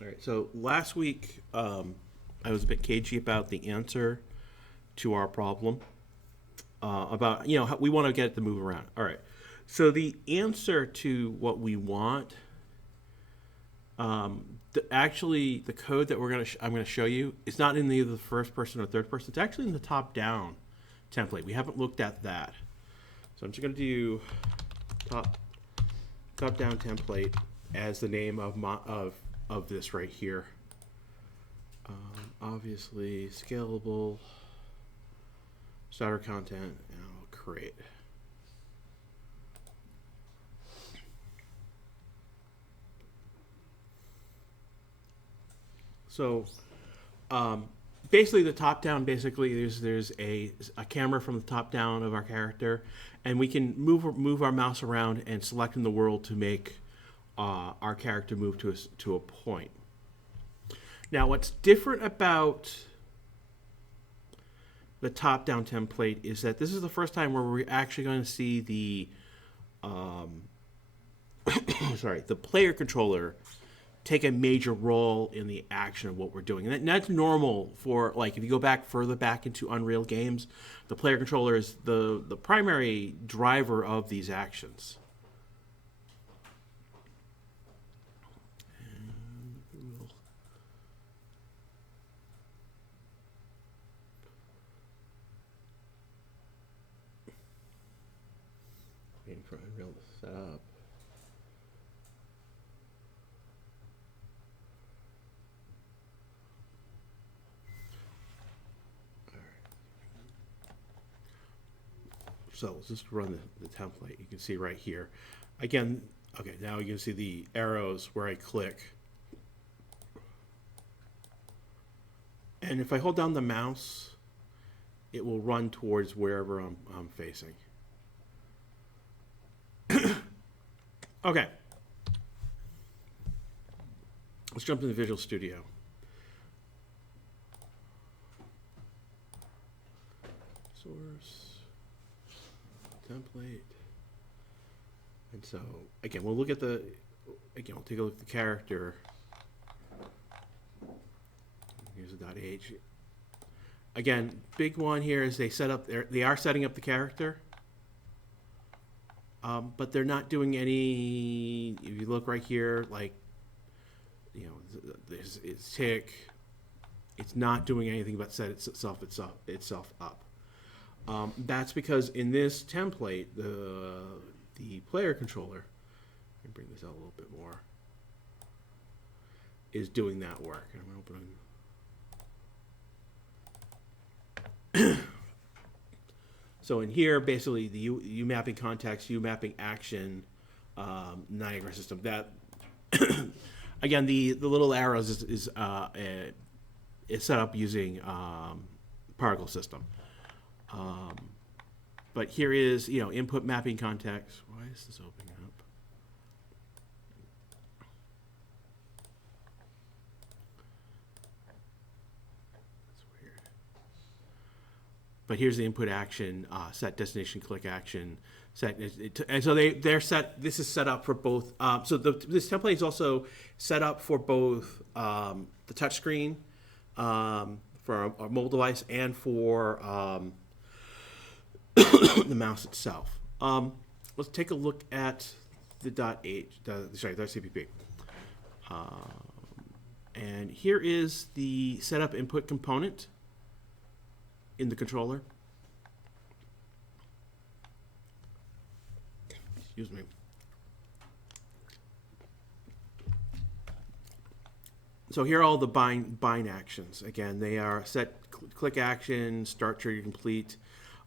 All right. So last week, I was a bit cagey about the answer to our problem. About how we want to get it to move around. All right. So the answer to what we want, actually, the code that I'm gonna show you is not in either the first person or third person. It's actually in the top down template. We haven't looked at that. So I'm just gonna do top top down template as the name of this right here. Obviously scalable starter content, and I'll create. So basically the top down, basically there's a camera from the top down of our character, and we can move our mouse around and select in the world to make our character move to a point. Now, what's different about the top down template is that this is the first time where we're actually going to see the the player controller take a major role in the action of what we're doing. And that's normal for, like, if you go back further back into Unreal games, the player controller is the primary driver of these actions. Waiting for Unreal to set up. So let's just run the template. You can see right here. Again, okay, now you can see the arrows where I click. And if I hold down the mouse, it will run towards wherever I'm facing. Okay. Let's jump into Visual Studio. Source. Template. And so, again, we'll take a look at the character. Here's a .h. Again, big one here is they are setting up the character. But they're not doing any, if you look right here, like, it's tick. It's not doing anything but set itself up. That's because in this template, the player controller, let me bring this out a little bit more, is doing that work. And I'm going to open. So in here, basically, the U mapping context, U mapping action, Niagara system. That again, the little arrows is set up using particle system. But here is, input mapping context. Why is this opening up? That's weird. But here's the input action, set destination click action, set, and so they're set. This is set up for both. So this template is also set up for both the touchscreen for our mobile device and for the mouse itself. Let's take a look at the .cpp. And here is the setup input component in the controller. Excuse me. So here are all the bind actions. Again, they are set click action, start trigger complete.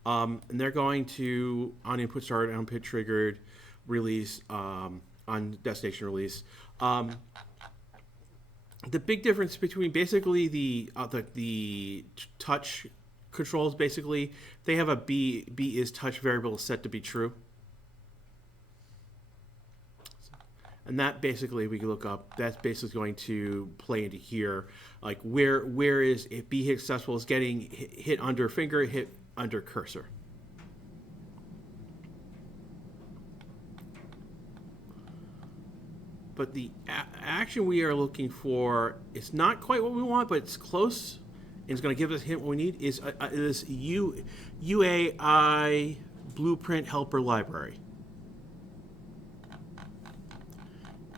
And they're going to, on input started, on input triggered, release, on destination release. The big difference between basically the touch controls, basically, they have a B is touch variable set to be true. And that basically, we can look up, that's basically going to play into here. Like where is, if B hit successful, is getting hit under finger, hit under cursor. But the action we are looking for, it's not quite what we want, but it's close, and it's going to give us a hint what we need, is this UAI Blueprint Helper Library.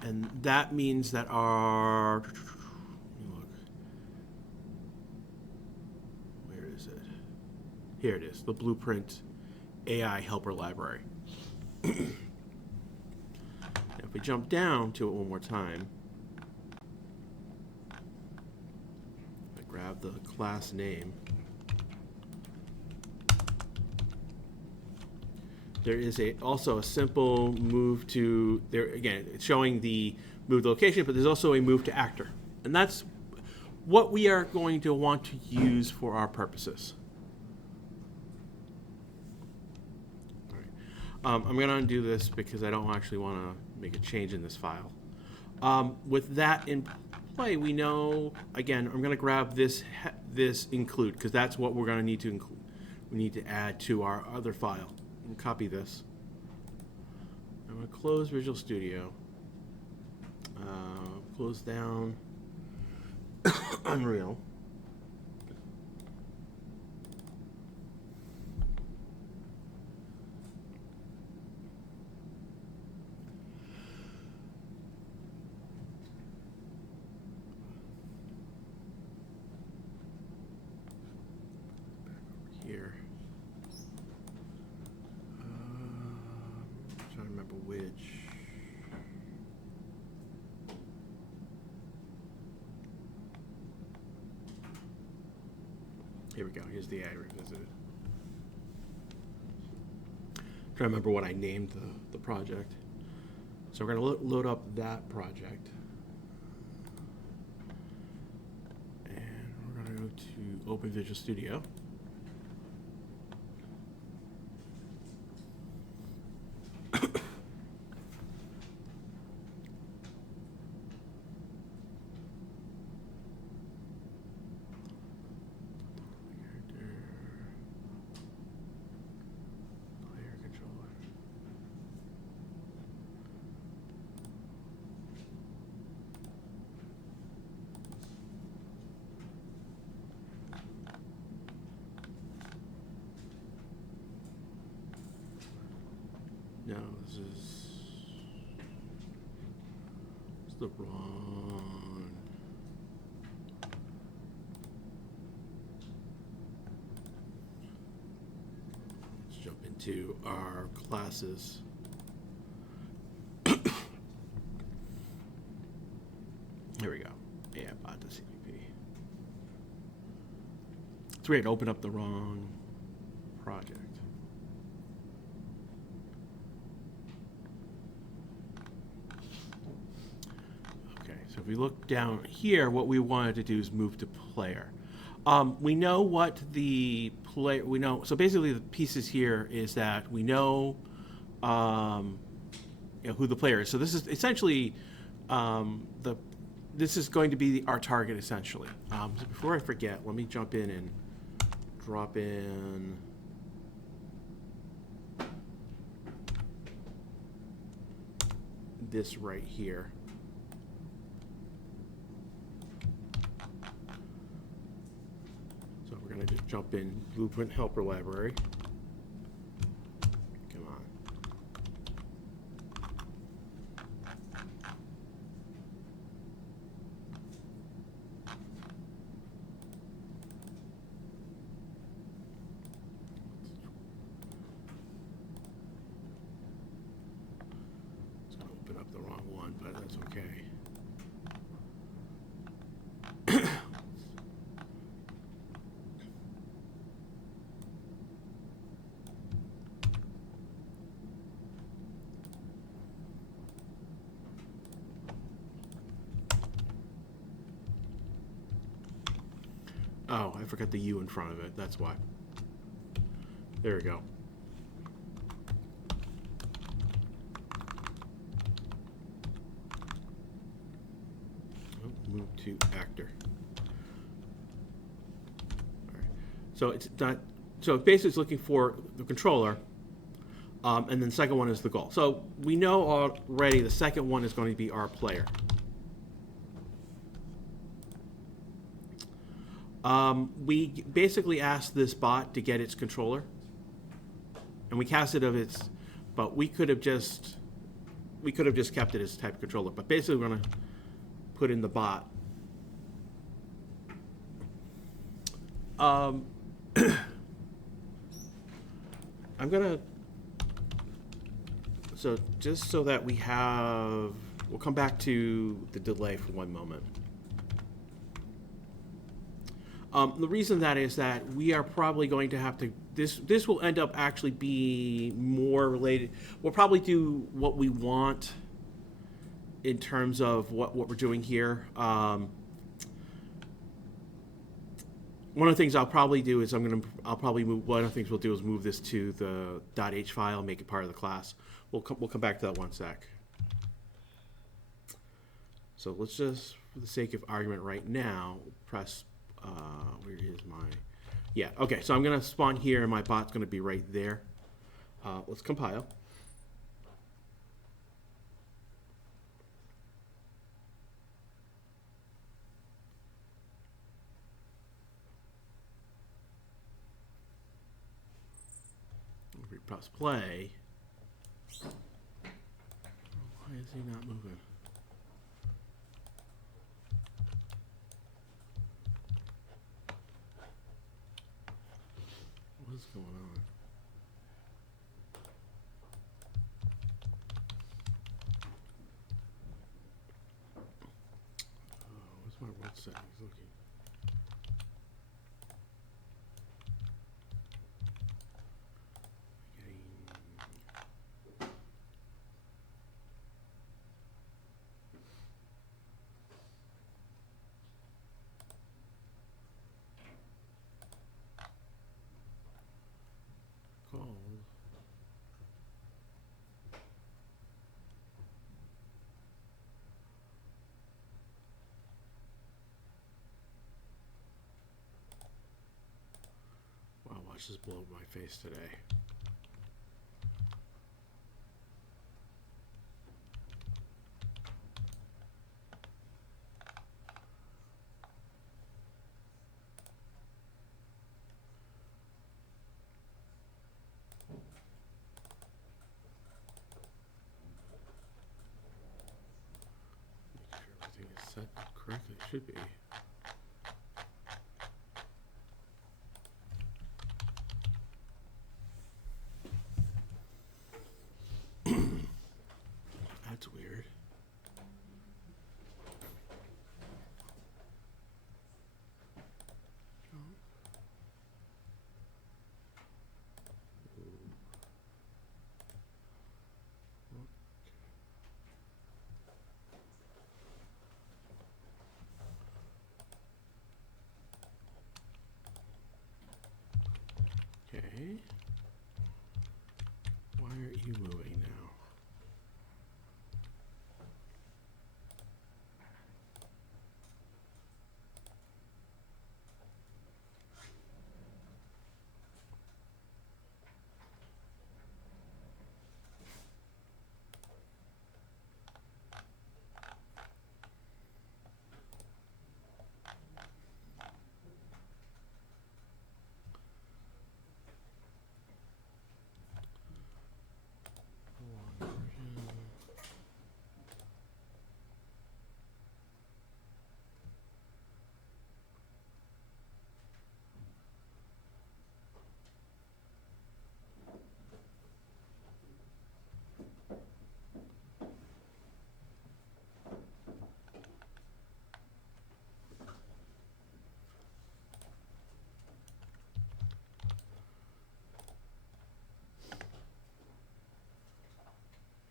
And that means that our, where is it? Here it is, the Blueprint AI Helper Library. If we jump down to it one more time, I grab the class name. There is also a simple move to, there again, it's showing the move to location, but there's also a move to actor. And that's what we are going to want to use for our purposes. All right. I'm going to undo this because I don't actually want to make a change in this file. With that in play, we know, again, I'm going to grab this include, because that's what we're going to need to include. We need to add to our other file. And copy this. I'm going to close Visual Studio. Close down Unreal. Here. Trying to remember which. Here we go. Here's the ad revisited. Trying to remember what I named the project. So we're going to load up that project. And we're going to go to Open Visual Studio. No, this is the wrong. Let's jump into our classes. Here we go. AI bot to CPP. It's weird. Open up the wrong project. So if we look down here, what we wanted to do is move to player. We know what the player, so basically the pieces here is that we know, who the player is. So this is essentially, this is going to be our target essentially. So before I forget, let me jump in and drop in this right here. We're going to just jump in Blueprint Helper Library. Come on. It's going to open up the wrong one, but that's okay. Oh, I forgot the U in front of it. That's why. There we go. Move to actor. All right. So it's not. So basically, it's looking for the controller, and then the second one is the goal. So we know already the second one is going to be our player. We basically asked this bot to get its controller, and we cast it of its, but we could have just kept it as type controller. But basically, we're gonna put in the bot. I'm gonna, so just so that we have, we'll come back to the delay for one moment. The reason that is that we are probably going to have to, this will end up actually be more related. We'll probably do what we want in terms of what we're doing here. One of the things I'll probably do is I'll probably move, one of the things we'll do is move this to the .h file, make it part of the class. We'll come back to that one sec. So let's just, for the sake of argument right now, press, where is my, yeah, okay, so I'm gonna spawn here and my bot's gonna be right there. Let's compile. If we press play, why is he not moving? What's going on? What's my world settings looking? Wow, watch this blow up my face today. Make sure everything is set correctly. It should be. That's weird. Okay. Why aren't you moving now?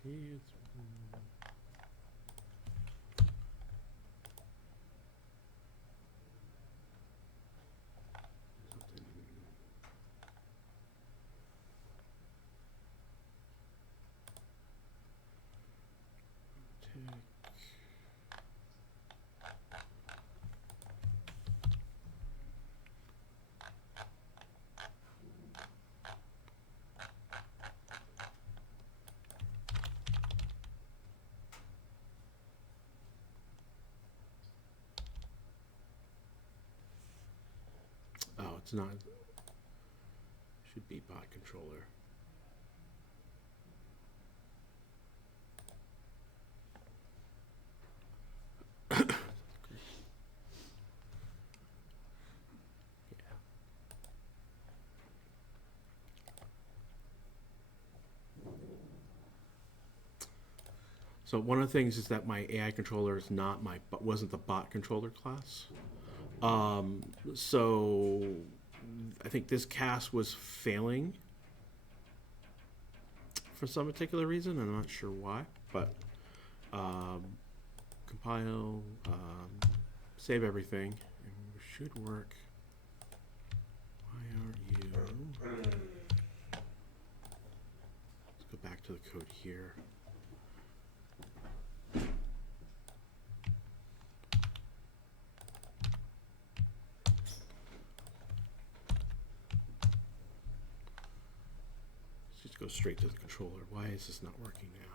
It's it's not. Should be bot controller. So one of the things is that my AI controller is not wasn't the bot controller class. So I think this cast was failing for some particular reason. I'm not sure why, but compile, save everything, and it should work. Why aren't you? Let's go back to the code here. Go straight to the controller. Why is this not working now?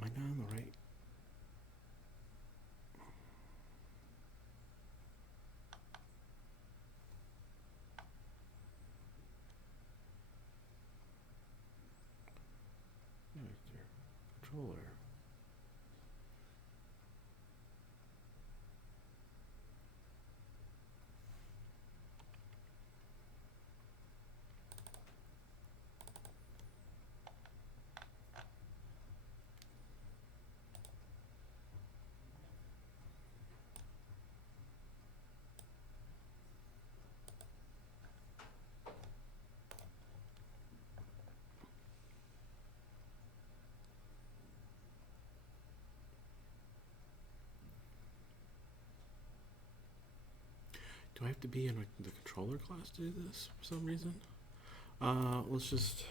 Am I not on the right? Controller. Do I have to be in the controller class to do this for some reason? Let's just.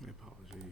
My apologies.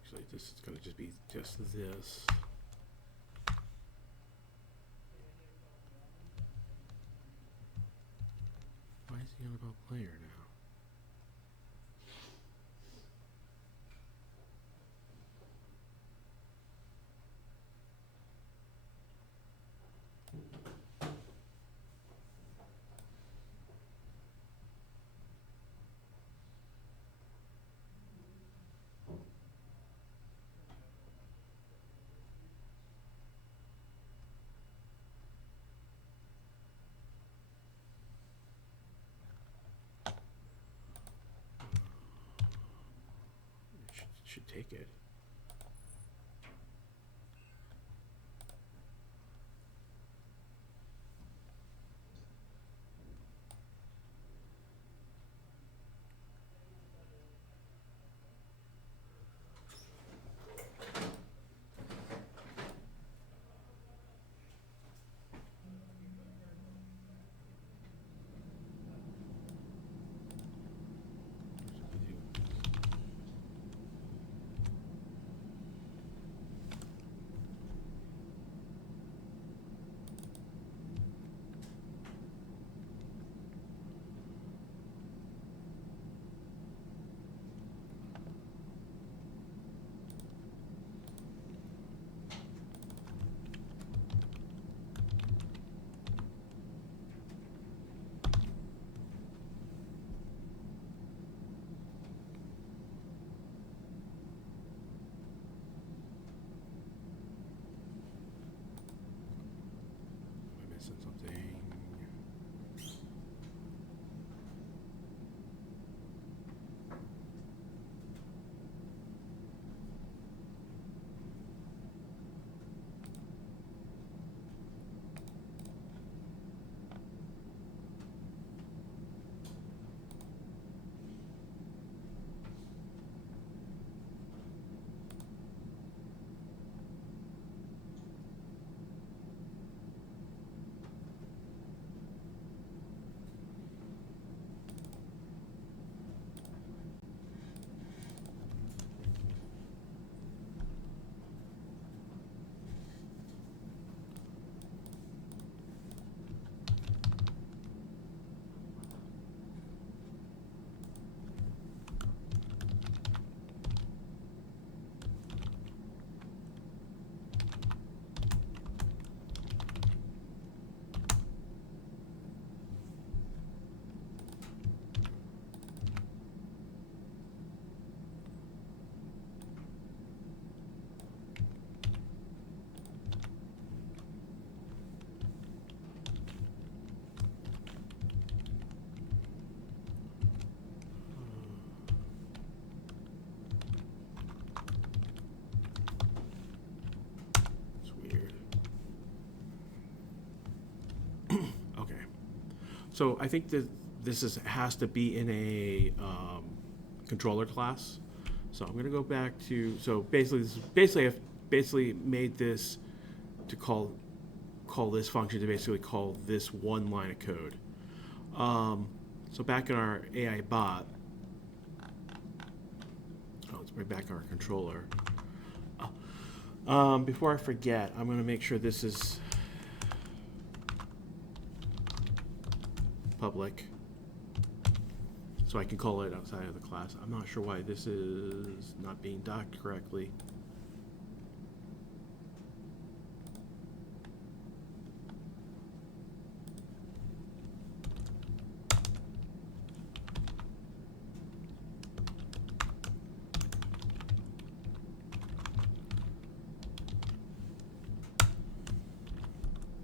Actually, this is going to just be just this. Why is he on about player now? take it. Am I missing something? It's weird. Okay. So I think that this has to be in a controller class. So I'm going to go back to, so I've basically made this to call this function to basically call this one line of code. So back in our AI bot, let's bring back our controller. Before I forget, I'm going to make sure this is public, so I can call it outside of the class. I'm not sure why this is not being docked correctly.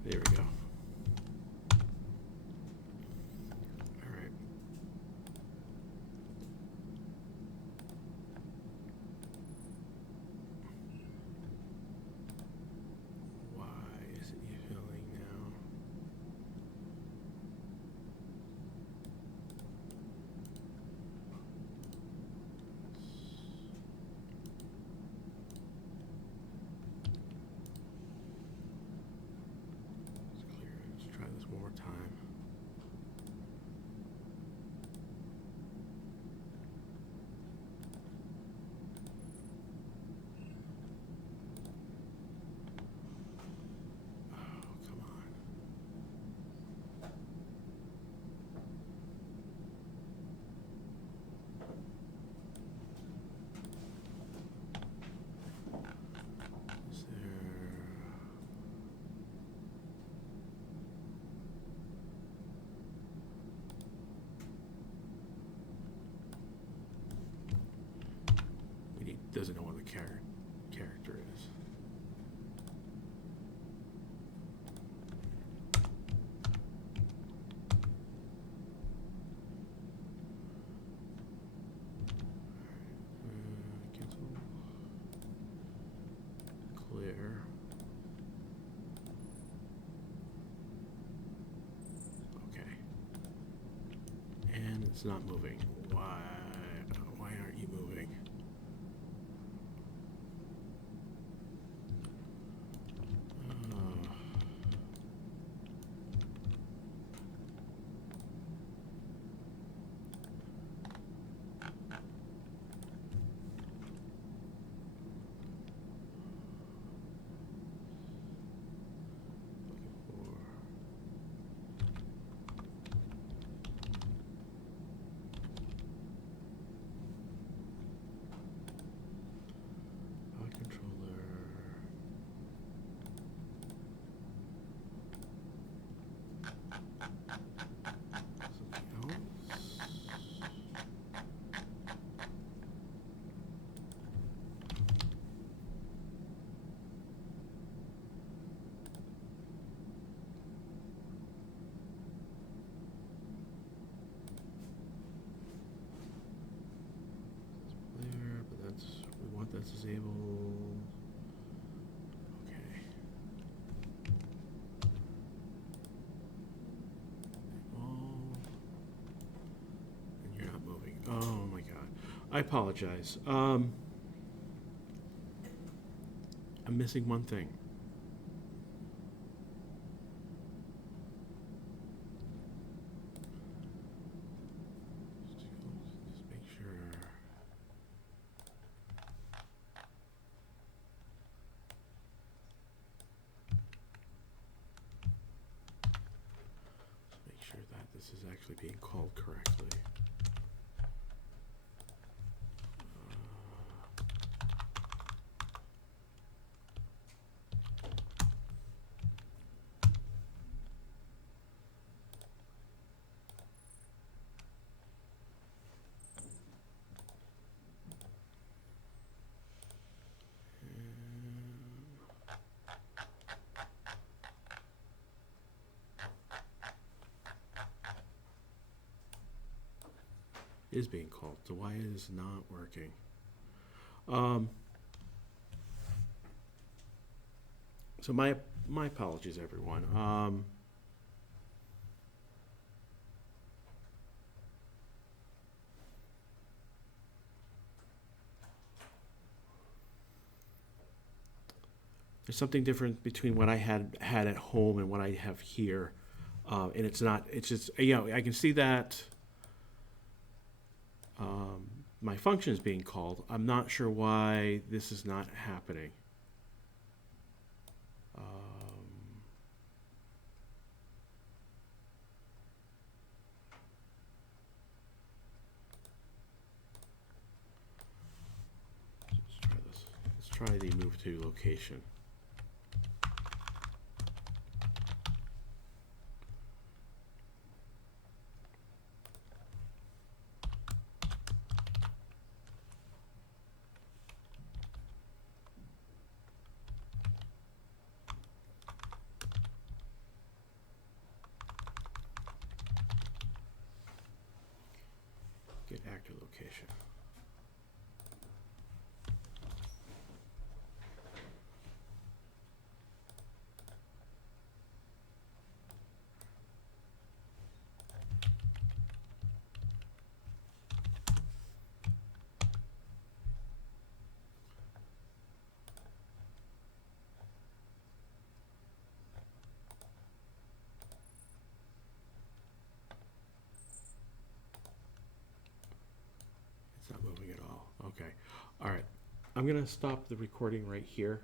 There we go. All right. Why is it filling now? Let's clear it. Let's try this one more time. Oh, come on. Is there... doesn't know what the character is. Cancel. It's not moving. Why? Why aren't you moving? Controller. Something else. There, but that's, we want that disabled. Okay. Oh, and you're not moving. Oh my God. I apologize. I'm missing one thing. Just make sure. Make sure that this is actually being called correctly. Is being called. So why is it not working? So my apologies, everyone. There's something different between what I had at home and what I have here, and it's not. It's just, you know, I can see that my function is being called. I'm not sure why this is not happening. Let's try this. Let's try the move to location. Get actor location. It's not moving at all. Okay. All right. I'm going to stop the recording right here.